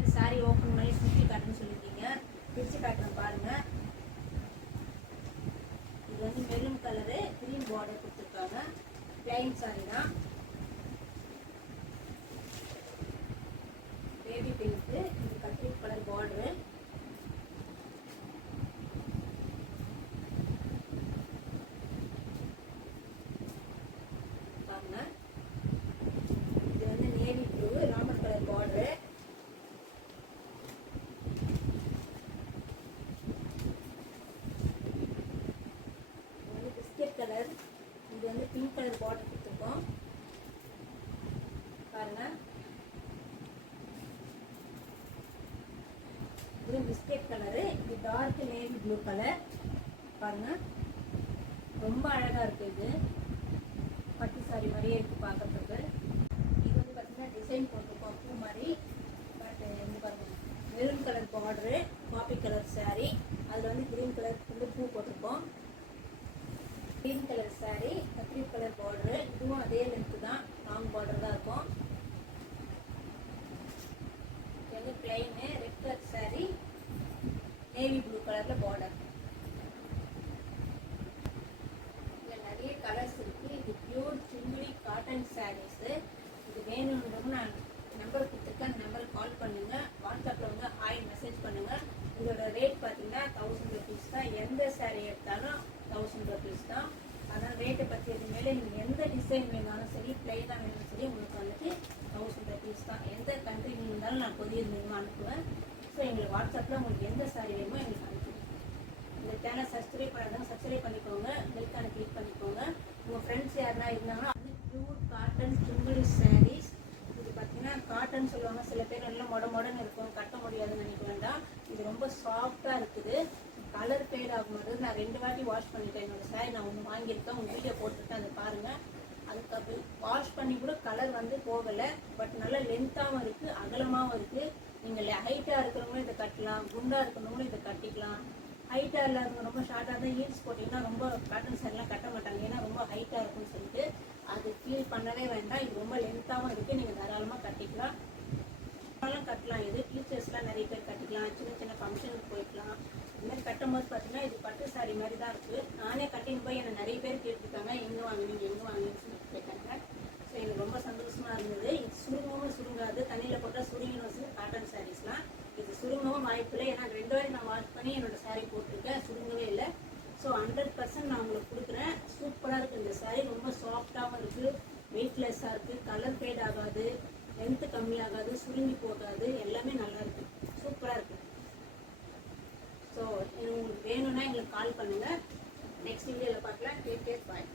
இந்த sorry open பண்ணி சுற்றி காட்டுன்னு சொல்லியிருக்கீங்க. பிரித்து காட்டுறேன் பாருங்கள். இது வந்து மெரூன் கலரு க்ரீன் பார்டர் கொடுத்துருக்காங்க. பிளைன் சாரி தான். பேபி பிங்க்கு, இது கத்திரி கலர் பார்டரு. இது வந்து navy blue Ramar colour border. இது வந்து பிஸ்கெட் கலர். இது வந்து பிங்க் கலர் பார்டர் கொடுத்துருக்கோம் பாருங்க. இது பிஸ்கெட் கலரு. இது டார்க் நேவி ப்ளூ கலர் பாருங்க. ரொம்ப அழகா இருக்கு. இது பட்டு சாரி மாதிரியே இருக்கு பார்க்கறதுக்கு. இது வந்து பார்த்தீங்கன்னா டிசைன் போட்டிருக்கோம் பூ மாதிரி. பட் இங்கே பாருங்க maroon colour border, coffee colour sorry. அதில் வந்து கிரீன் கலர் வந்து பூ போட்டிருக்கோம். கிரீன் கலர் சாரி, கத்திரி கலர் பார்டரு. இதுவும் அதே லென்த்து தான், லாங் பார்டர் தான் இருக்கும். இது வந்து plain red colour sorry, navy blue கலரில் பார்டர். நிறைய கலர்ஸ் இருக்கு. இது பியூர் சிம்லி காட்டன் சாரீஸு. இது வேணும்னு நான் நம்பர் கொடுத்துருக்கேன். அந்த நம்பருக்கு கால் பண்ணுங்க. வாட்ஸ்அப்பில் வந்து ஹாய் மெசேஜ் பண்ணுங்க. இதோட ரேட் பார்த்தீங்கன்னா 1000 rupees தான். எந்த சாரீ எடுத்தாலும் 1000 rupees தான். அதனால் ரேட்டை பற்றி இது மேலே நீங்கள் எந்த டிசைன் வேணாலும் சரி, பிளைனாக வேணாலும் சரி, உங்களுக்கு வந்துட்டு 1000 rupees தான். எந்த கண்ட்ரி இருந்தாலும் நான் கொரியர் மூலமாக அனுப்புவேன். ஸோ எங்களுக்கு வாட்ஸ்அப்பில் உங்களுக்கு எந்த சாரீ வேணுமோ எங்களுக்கு அனுப்புவேன். இந்த சேனல் சப்ஸ்கிரைப் பண்ணாதவங்க சப்ஸ்கிரைப் பண்ணிக்கோங்க. பெல்கான கிளிக் பண்ணிக்கோங்க. உங்கள் ஃப்ரெண்ட்ஸ் யாருனா இருந்தாங்கன்னா அது பியூர் காட்டன் சிங்கிள் சாரீஸ். இது பார்த்தீங்கன்னா காட்டன் சொல்லுவாங்க. சில பேர் எல்லாம் மொடன்னு இருக்கும், கட்ட முடியாதுன்னு நினைக்க வேண்டாம். இது ரொம்ப சாஃப்டாக இருக்குது. கலர் ஃபேட் ஆகும்போது நான் 2 வாட்டி வாஷ் பண்ணிட்டேன். என்னோட சாரீ நான் ஒன்று வாங்கியிருக்கேன், உங்கள் வீடியோ போட்டிருக்கேன், அதை பாருங்கள். அதுக்கப்புறம் வாஷ் பண்ணி கூட கலர் வந்து போகலை. பட் நல்லா லென்த்தாகவும் இருக்குது, அகலமாகவும் இருக்குது. நீங்கள் ஹைட்டாக இருக்கிறவங்களும் இதை கட்டலாம், குண்டாக இருக்கிறவங்களும் இதை கட்டிக்கலாம். ஹைட்டாக இல்லாதவங்க ரொம்ப ஷார்ட்டாக தான் ஹீல்ஸ் போட்டிங்கன்னா ரொம்ப காட்டன் சாரிலாம் கட்ட மாட்டாங்க. ஏன்னா ரொம்ப ஹைட்டாக இருக்கும்னு சொல்லிட்டு அது ஃபீல் பண்ணவே வேண்டாம். இது ரொம்ப லென்த்தாகவும் இருக்குது, நீங்கள் தாராளமாக கட்டிக்கலாம். கட்டலாம். இது டீச்சர்ஸ்லாம் நிறைய பேர் கட்டிக்கலாம். சின்ன சின்ன ஃபங்க்ஷனுக்கு போய்க்கலாம். இது மாதிரி கட்டும் போது பார்த்தீங்கன்னா இது பட்டு சாரி மாதிரி தான் இருக்குது. நானே கட்டின்னு போய் என்னை நிறைய பேர் கேட்டுருக்காங்க, எங்கே வாங்குவீங்கன்னு சொல்லிட்டு கேட்டாங்க. ஸோ எனக்கு ரொம்ப சந்தோஷமாக இருந்தது. இது சுருங்கவும் சுருங்காது, தண்ணியில் போட்டால் சுருங்கின்னு காட்டன் சாரீஸ்லாம். இது சுருங்கவும் வாய்ப்பில்லை. ஏன்னா 2 வாட்டி நான் வாஷ் பண்ணி என்னோட சாரீ போட்டிருக்கேன், சுருங்கவே இல்லை. ஸோ 100% நான் உங்களுக்கு கொடுக்குறேன். சூப்பராக இருக்குது இந்த சாரீ. ரொம்ப சாஃப்டாகவும் இருக்குது, வெயிட்லெஸ்ஸாக இருக்குது, கலர் ஃபேட் ஆகாது, லென்த்து கம்மியாகாது, சுருங்கி போகாது, எல்லாமே நல்லா இருக்குது, சூப்பராக இருக்குது. ஸோ உங்களுக்கு வேணும்னா எங்களுக்கு கால் பண்ணுங்கள். நெக்ஸ்ட் வீடியோவில் பார்க்கலாம். டேக் கேர், பாய்.